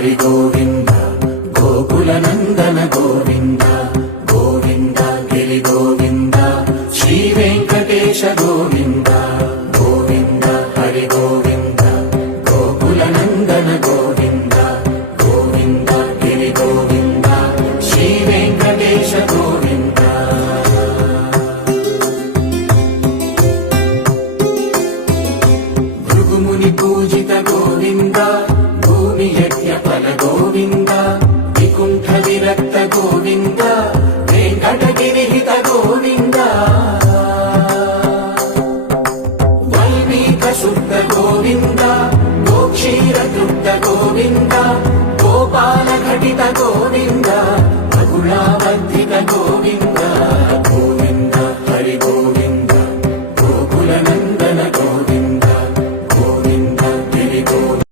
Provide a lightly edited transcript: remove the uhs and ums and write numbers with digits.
హరి గోవింద గోకుల నందన గోవింద గోవింద గిరి గోవింద శ్రీ వెంకటేశ గోవింద గోవింద హరి గోవింద గోకుల నందన గోవింద గోవింద గిరి గోవింద శ్రీ వెంకటేశ గోవింద భృగుముని పూజిత గోవింద భూమి యజ్ఞ ఫల గోవింద వికుంఠ విరక్త గోవింద వెంకటగిరి హిత గోవింద వల్మీక శుద్ధ గోవింద గోక్షీర తృప్త గోవింద గోపాల ఘటిత గోవింద బహుళావర్ధిత గోవింద